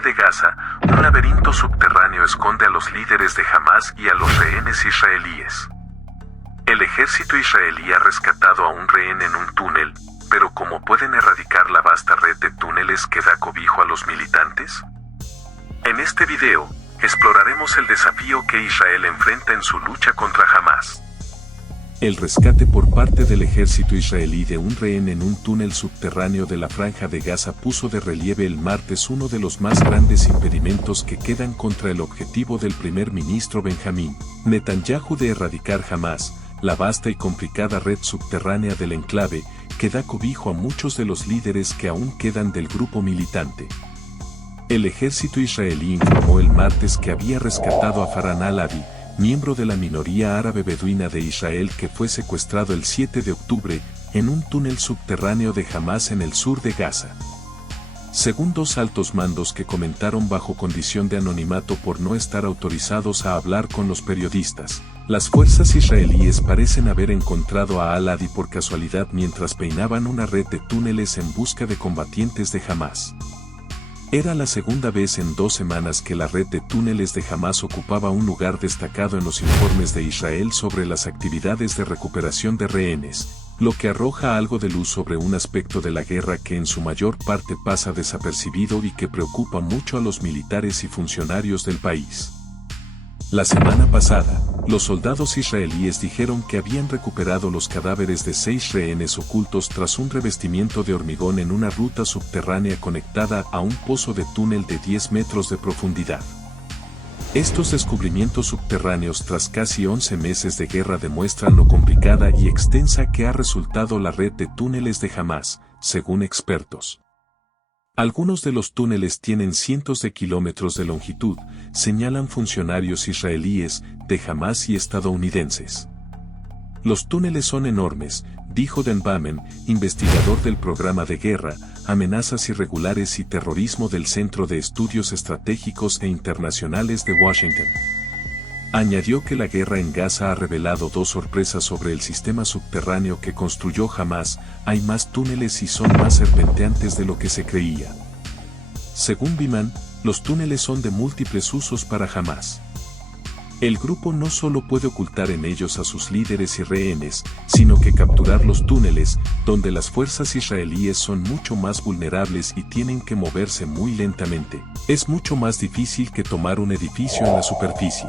Franja de Gaza, un laberinto subterráneo esconde a los líderes de Hamás y a los rehenes israelíes. El ejército israelí ha rescatado a un rehén en un túnel, pero ¿cómo pueden erradicar la vasta red de túneles que da cobijo a los militantes? En este video, exploraremos el desafío que Israel enfrenta en su lucha contra Hamás. El rescate por parte del ejército israelí de un rehén en un túnel subterráneo de la Franja de Gaza puso de relieve el martes uno de los más grandes impedimentos que quedan contra el objetivo del primer ministro Benjamín Netanyahu de erradicar Hamás, la vasta y complicada red subterránea del enclave, que da cobijo a muchos de los líderes que aún quedan del grupo militante. El ejército israelí informó el martes que había rescatado a Farhan al-Abi, miembro de la minoría árabe beduina de Israel que fue secuestrado el 7 de octubre en un túnel subterráneo de Hamás en el sur de Gaza. Según dos altos mandos que comentaron bajo condición de anonimato por no estar autorizados a hablar con los periodistas, las fuerzas israelíes parecen haber encontrado a al-Abi por casualidad mientras peinaban una red de túneles en busca de combatientes de Hamás. Era la segunda vez en 2 semanas que la red de túneles de Hamás ocupaba un lugar destacado en los informes de Israel sobre las actividades de recuperación de rehenes, lo que arroja algo de luz sobre un aspecto de la guerra que en su mayor parte pasa desapercibido y que preocupa mucho a los militares y funcionarios del país. La semana pasada, los soldados israelíes dijeron que habían recuperado los cadáveres de 6 rehenes ocultos tras un revestimiento de hormigón en una ruta subterránea conectada a un pozo de túnel de 10 metros de profundidad. Estos descubrimientos subterráneos tras casi 11 meses de guerra demuestran lo complicada y extensa que ha resultado la red de túneles de Hamás, según expertos. Algunos de los túneles tienen cientos de kilómetros de longitud, señalan funcionarios israelíes, de Hamás y estadounidenses. Los túneles son enormes, dijo Dan Bamen, investigador del programa de guerra, amenazas irregulares y terrorismo del Centro de Estudios Estratégicos e Internacionales de Washington. Añadió que la guerra en Gaza ha revelado 2 sorpresas sobre el sistema subterráneo que construyó Hamás: hay más túneles y son más serpenteantes de lo que se creía. Según Bamen, los túneles son de múltiples usos para Hamás. El grupo no solo puede ocultar en ellos a sus líderes y rehenes, sino que capturar los túneles, donde las fuerzas israelíes son mucho más vulnerables y tienen que moverse muy lentamente, es mucho más difícil que tomar un edificio en la superficie.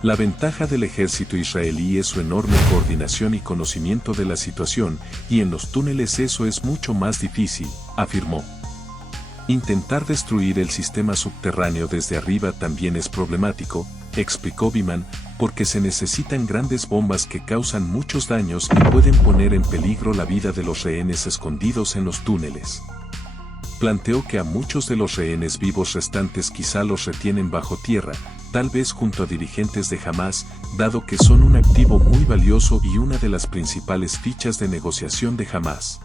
La ventaja del ejército israelí es su enorme coordinación y conocimiento de la situación, y en los túneles eso es mucho más difícil, afirmó. Intentar destruir el sistema subterráneo desde arriba también es problemático, explicó Bamen, porque se necesitan grandes bombas que causan muchos daños y pueden poner en peligro la vida de los rehenes escondidos en los túneles. Planteó que a muchos de los rehenes vivos restantes quizá los retienen bajo tierra, tal vez junto a dirigentes de Hamás, dado que son un activo muy valioso y una de las principales fichas de negociación de Hamás.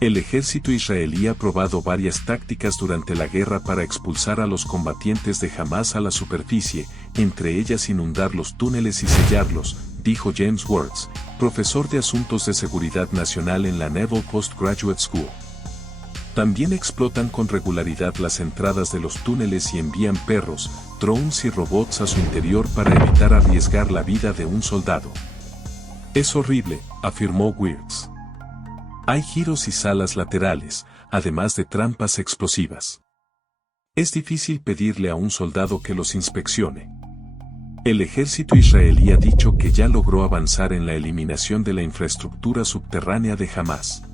El ejército israelí ha probado varias tácticas durante la guerra para expulsar a los combatientes de Hamás a la superficie, entre ellas inundar los túneles y sellarlos, dijo James Wirtz, profesor de Asuntos de Seguridad Nacional en la Naval Postgraduate School. También explotan con regularidad las entradas de los túneles y envían perros, drones y robots a su interior para evitar arriesgar la vida de un soldado. Es horrible, afirmó Wirtz. Hay giros y salas laterales, además de trampas explosivas. Es difícil pedirle a un soldado que los inspeccione. El ejército israelí ha dicho que ya logró avanzar en la eliminación de la infraestructura subterránea de Hamás.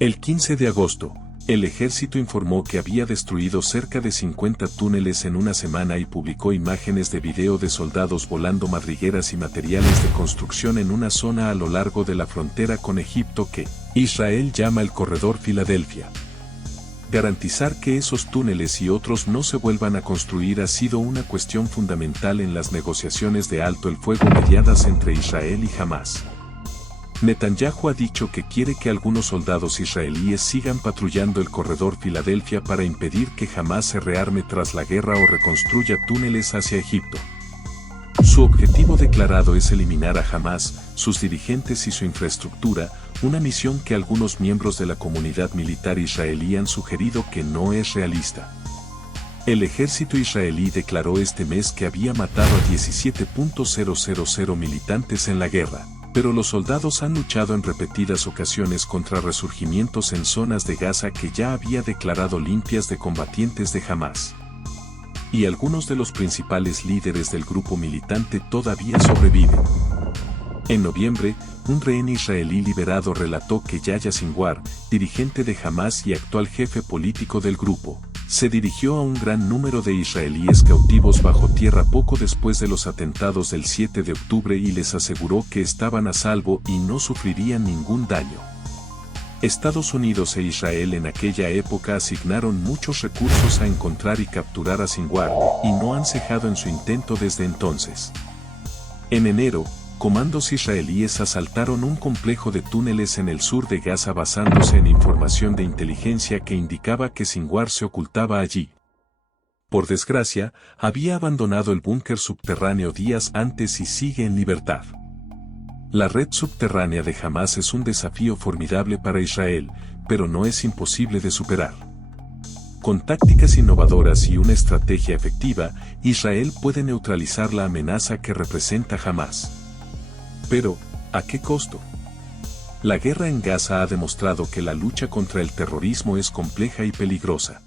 El 15 de agosto, el ejército informó que había destruido cerca de 50 túneles en una semana y publicó imágenes de video de soldados volando madrigueras y materiales de construcción en una zona a lo largo de la frontera con Egipto que Israel llama el Corredor Filadelfia. Garantizar que esos túneles y otros no se vuelvan a construir ha sido una cuestión fundamental en las negociaciones de alto el fuego mediadas entre Israel y Hamás. Netanyahu ha dicho que quiere que algunos soldados israelíes sigan patrullando el corredor Filadelfia para impedir que Hamás se rearme tras la guerra o reconstruya túneles hacia Egipto. Su objetivo declarado es eliminar a Hamás, sus dirigentes y su infraestructura, una misión que algunos miembros de la comunidad militar israelí han sugerido que no es realista. El ejército israelí declaró este mes que había matado a 17.000 militantes en la guerra, pero los soldados han luchado en repetidas ocasiones contra resurgimientos en zonas de Gaza que ya había declarado limpias de combatientes de Hamás. Y algunos de los principales líderes del grupo militante todavía sobreviven. En noviembre, un rehén israelí liberado relató que Yahya Sinwar, dirigente de Hamás y actual jefe político del grupo, se dirigió a un gran número de israelíes cautivos bajo tierra poco después de los atentados del 7 de octubre y les aseguró que estaban a salvo y no sufrirían ningún daño. Estados Unidos e Israel en aquella época asignaron muchos recursos a encontrar y capturar a Sinwar, y no han cejado en su intento desde entonces. En enero, comandos israelíes asaltaron un complejo de túneles en el sur de Gaza basándose en información de inteligencia que indicaba que Sinwar se ocultaba allí. Por desgracia, había abandonado el búnker subterráneo días antes y sigue en libertad. La red subterránea de Hamás es un desafío formidable para Israel, pero no es imposible de superar. Con tácticas innovadoras y una estrategia efectiva, Israel puede neutralizar la amenaza que representa Hamás. Pero, ¿a qué costo? La guerra en Gaza ha demostrado que la lucha contra el terrorismo es compleja y peligrosa.